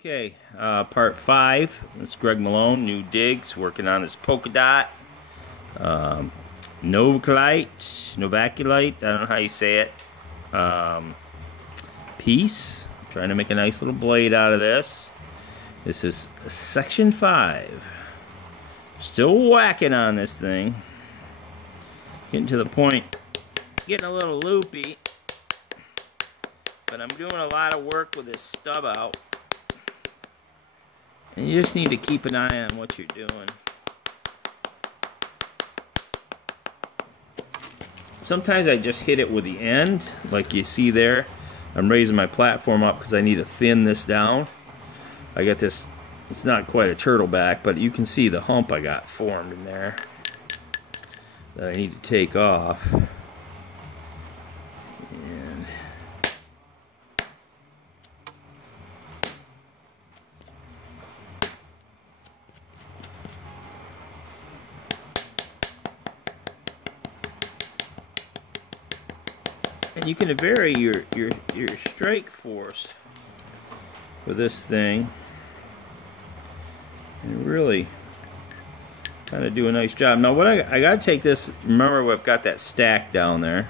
Okay, part 5. This is Greg Malone, new digs, working on his polka dot. Novaculite, I don't know how you say it. Piece. Trying to make a nice little blade out of this. This is section 5. Still whacking on this thing. Getting to the point, getting a little loopy. But I'm doing a lot of work with this stub out. And you just need to keep an eye on what you're doing. Sometimes I just hit it with the end, like you see there. I'm raising my platform up because I need to thin this down. I got this, it's not quite a turtleback, but you can see the hump I got formed in there that I need to take off. And you can vary your strike force with this thing and really kind of do a nice job. Now what I got to take this, remember we've got that stack down there.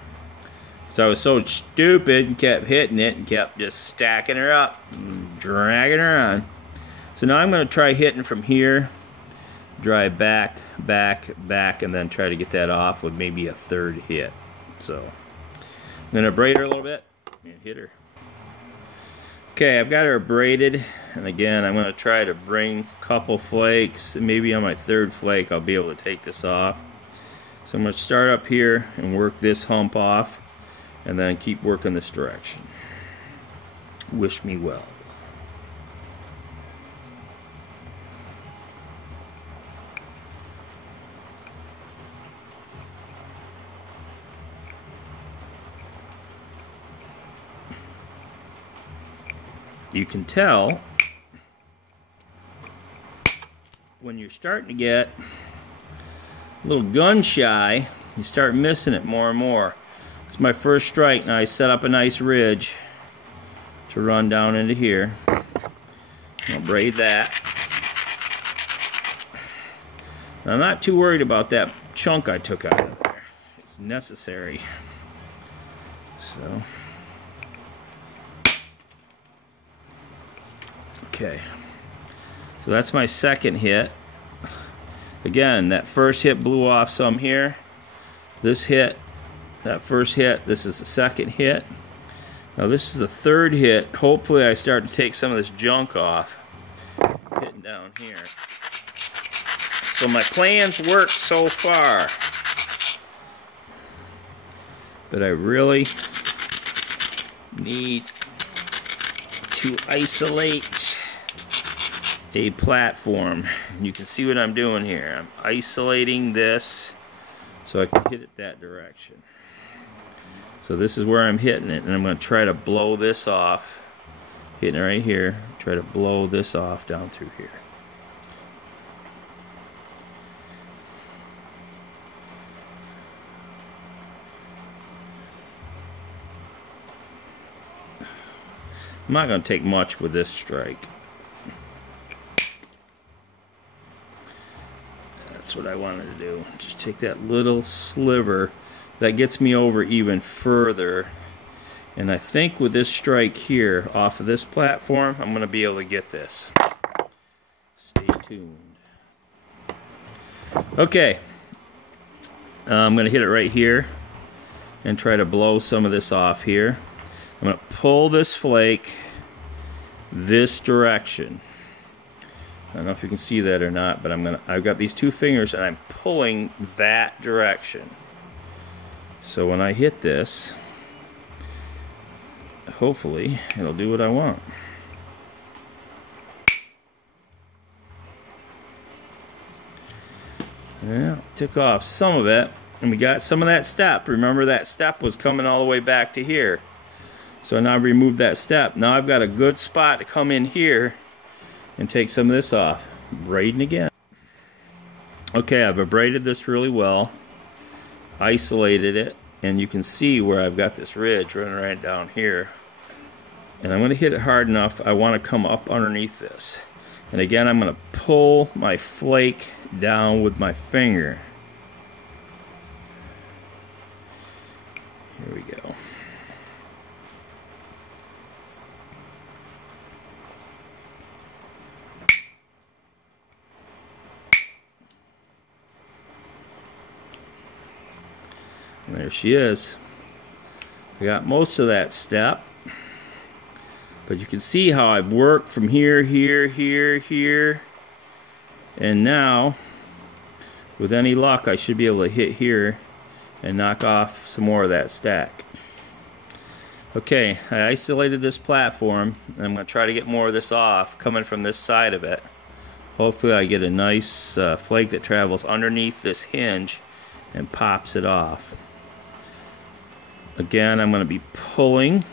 So I was so stupid and kept hitting it and kept just stacking her up and dragging her on. So now I'm going to try hitting from here, drive back, back, back, and then try to get that off with maybe a third hit. So I'm going to braid her a little bit and hit her. Okay, I've got her braided, and again I'm going to try to bring a couple flakes, and maybe on my third flake I'll be able to take this off. So I'm going to start up here and work this hump off, and then keep working this direction. Wish me well. You can tell when you're starting to get a little gun shy, you start missing it more and more. It's my first strike. Now I set up a nice ridge to run down into here. I'll braid that. Now, I'm not too worried about that chunk I took out of there. It's necessary. So. Okay, so that's my second hit. Again, that first hit blew off some here. This hit, that first hit, this is the second hit. Now this is the third hit. Hopefully I start to take some of this junk off. Hitting down here. So my plans work so far. But I really need to isolate a platform. You can see what I'm doing here. I'm isolating this so I can hit it that direction. So this is where I'm hitting it, and I'm going to try to blow this off. Hitting it right here. Try to blow this off down through here. I'm not going to take much with this strike. That's what I wanted to do. Just take that little sliver. That gets me over even further. And I think with this strike here, off of this platform, I'm going to be able to get this. Stay tuned. Okay. I'm going to hit it right here and try to blow some of this off here. I'm going to pull this flake this direction. I don't know if you can see that or not, but I've got these two fingers and I'm pulling that direction. So when I hit this, hopefully it'll do what I want. Yeah, took off some of it, and we got some of that step. Remember that step was coming all the way back to here. So now I've removed that step. Now I've got a good spot to come in here and take some of this off. Braiding again. Okay, I've abraded this really well. Isolated it. And you can see where I've got this ridge running right down here. And I'm going to hit it hard enough. I want to come up underneath this. And again, I'm going to pull my flake down with my finger. Here we go. And there she is. I got most of that step. But you can see how I've worked from here, here, here, here. And now, with any luck, I should be able to hit here and knock off some more of that stack. Okay, I isolated this platform. And I'm going to try to get more of this off coming from this side of it. Hopefully I get a nice flake that travels underneath this hinge and pops it off. Again, I'm going to be pulling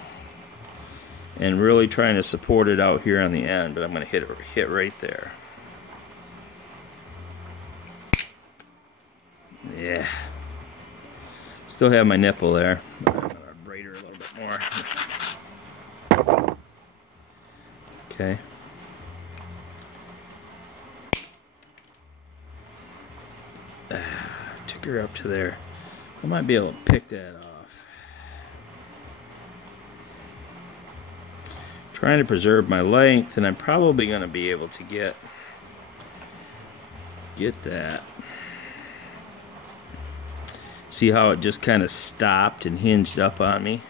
and really trying to support it out here on the end, but I'm going to hit right there. Yeah. Still have my nipple there. I'm going to braid her a little bit more. Okay. Took her up to there. I might be able to pick that off. Trying to preserve my length, and I'm probably going to be able to get that. See how it just kind of stopped and hinged up on me?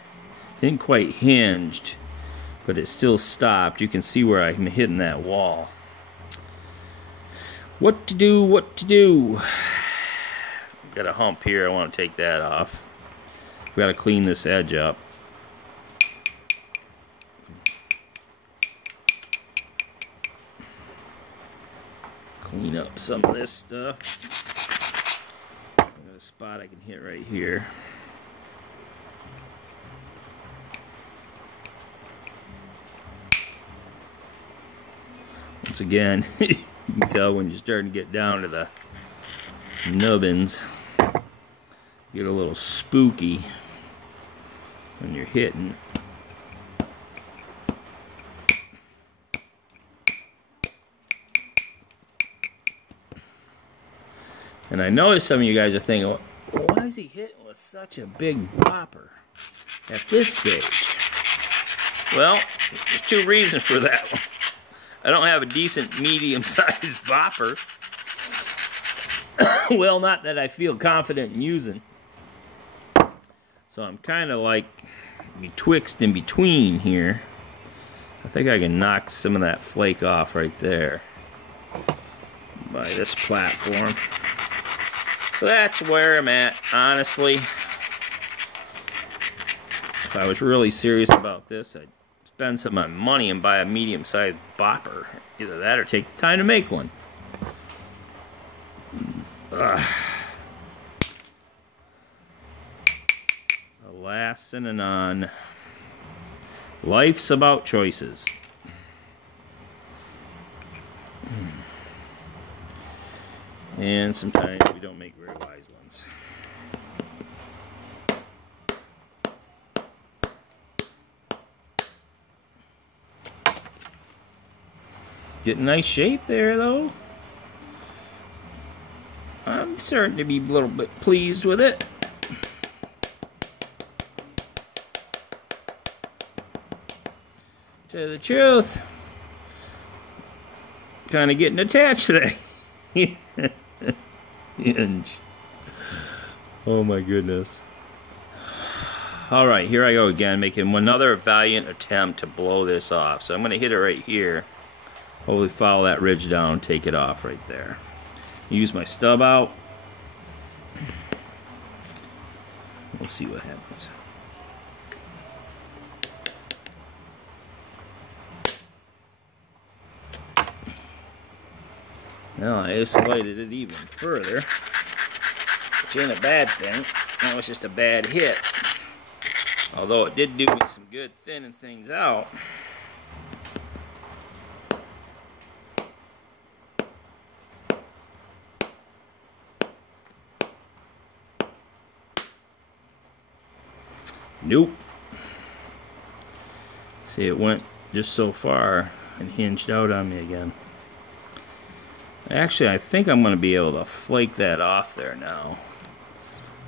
Didn't quite hinged, but it still stopped. You can see where I'm hitting that wall. What to do, what to do? Got a hump here, I want to take that off. We got to clean this edge up. Clean up some of this stuff. I got a spot I can hit right here. Once again, you can tell when you're starting to get down to the nubbins. Get a little spooky when you're hitting. And I know some of you guys are thinking, well, why is he hitting with such a big bopper at this stage? Well, there's two reasons for that one. I don't have a decent medium-sized bopper. Well, not that I feel confident in using. So I'm kind of like betwixt and between here. I think I can knock some of that flake off right there by this platform. So that's where I'm at, honestly. If I was really serious about this, I'd spend some of my money and buy a medium-sized bopper. Either that or take the time to make one. Alas and anon. Life's about choices. And sometimes we don't make very wise ones. Getting nice shape there, though. I'm starting to be a little bit pleased with it. To tell the truth, kind of getting attached to that hinge. Oh my goodness. Alright, here I go again, making another valiant attempt to blow this off. So I'm going to hit it right here. Hopefully follow that ridge down, take it off right there. Use my stub out. We'll see what happens. Well, I isolated it even further, which ain't a bad thing. That was just a bad hit. Although it did do me some good thinning things out. Nope. See, it went just so far and hinged out on me again. Actually, I think I'm going to be able to flake that off there now.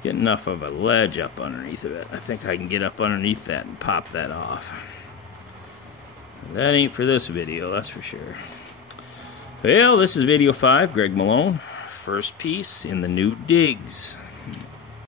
Get enough of a ledge up underneath of it. I think I can get up underneath that and pop that off. That ain't for this video, that's for sure. Well, this is video 5, Greg Malone. First piece in the new digs.